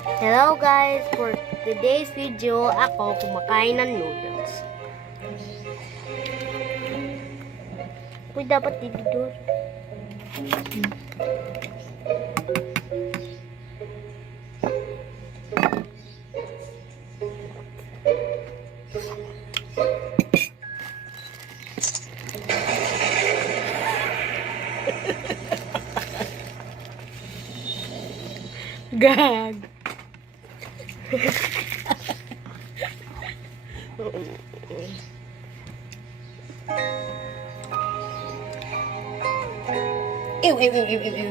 Hello guys! For today's video, ako kumakain ng noodles. Uy, dapat dito doon. Gag! Ew,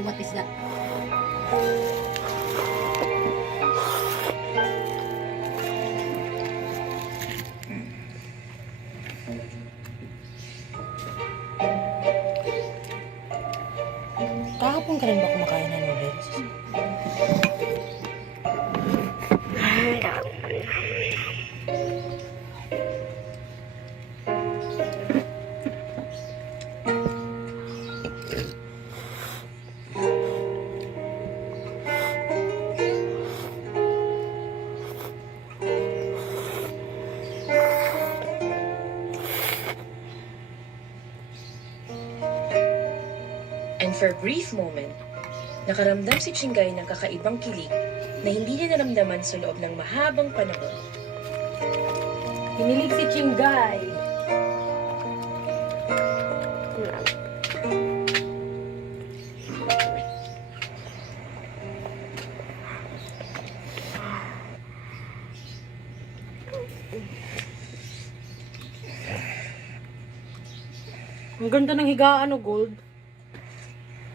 what is that? Kahapon ka rin ba kumakain ng noodles? And for a brief moment, nakaramdam si Chingay ng kakaibang kilig na hindi niya naramdaman sa loob ng mahabang panahon. Hinilig si Chingay. Ang ganda ng higaan, Gold.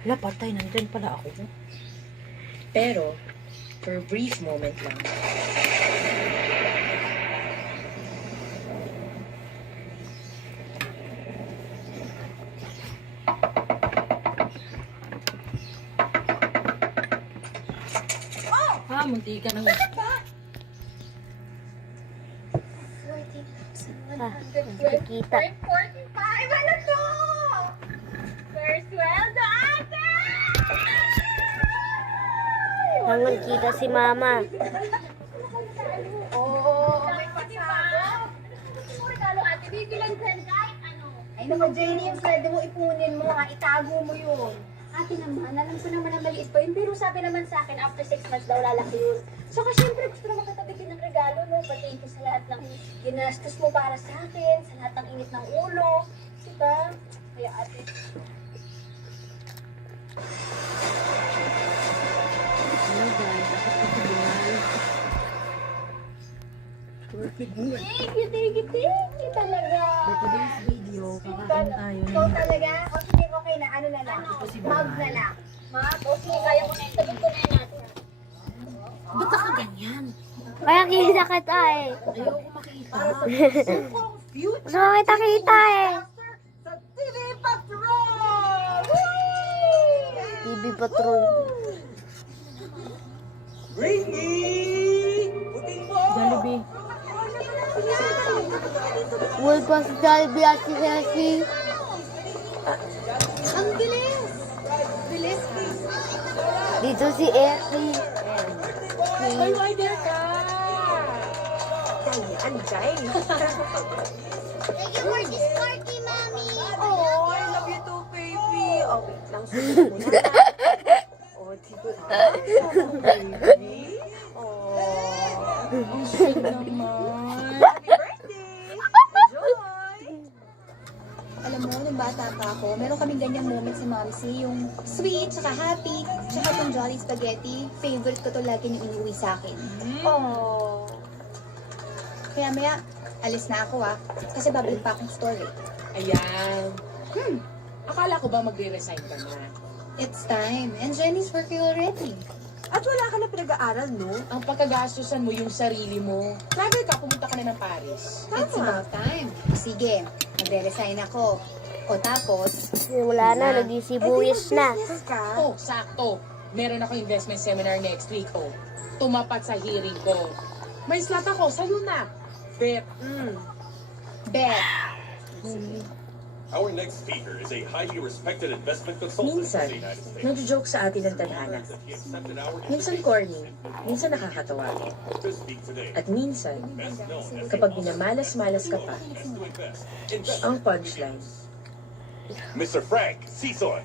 Wala, patay. Nandyan pala ako. Pero, for a brief moment lang. Munti ka nang... Nakikita. 45! Ano to? First sweldo, ate! Hangon kita si mama. Oo, may pasabog. Ano mo regalo, ate? Bibilan dyan kahit ano. Ay naman, Jenny, yung sweldo mo, ipunin mo ha. Itago mo yun. Ate naman, alam ko naman na maliit pa yun. Pero sabi naman sa akin, after 6 months daw lalaki yun. Saka syempre, gusto naman katabitin ng regalo, no? Thank you sa lahat ng ginastos mo para sa akin, sa lahat ng init ng ulo. Diba? Kaya ate, Hello guys, ako po si Bilal. thank you talaga. For today's video, kakain tayo Ikaw ng... talaga? O sige, okay na. Ano na lang? Mug na lang. Mug? O sige, kaya mo na yung sagot ko na yun natin. Ba't ka ganyan? Kaya kita kita eh. Ayoko makita. Gusto ko kita eh. Sa TV Patrol! Woo! TV Patrol. Jollibee. Uy, pa si Jollibee at si Ceci. Ang bilis! Bilis! Dito si Eki. Ay, why there ka? Anjay. Thank you for this party, Mommy! Oh, I love you too, baby. Oh, wait lang. Sulit mo na. Oh, diba? Baby. Oh, ang sweet naman. Happy birthday! Enjoy! Alam mo, nung bata pa ako, meron kaming ganyang moment si Momsy, yung sweet, tsaka happy, tsaka yung Jolly Spaghetti. Favorite ko to lagi yung inuwi sa akin. Oh! Kaya maya, alis na ako kasi babalik pa akong store eh. Ayan. Akala ko ba magre-resign ka na? It's time, and Jenny's working already. At wala ka na pinag-aaral, no? Ang pagkagastusan mo yung sarili mo. Travel ka, pumunta ka na ng Paris. It's about time. Sige, magre-resign ako. O tapos, Wala na, nag-isibuyas na. Oh, sakto. Meron ako investment seminar next week, oh. Tumapat sa hearing ko. May slot ako, sa'yo na. Bet. bet. Our next speaker is a highly respected investment consultant in Minsan, the United States. nagjo-joke sa atin ng tadhana. He accepted our Minsan corny, minsan nakakatawa. to speak today. At minsan, Best known as kapag minamalas-malas ka pa, Best to invest. Invest. ang punchline. Mr. Frank Cisoy.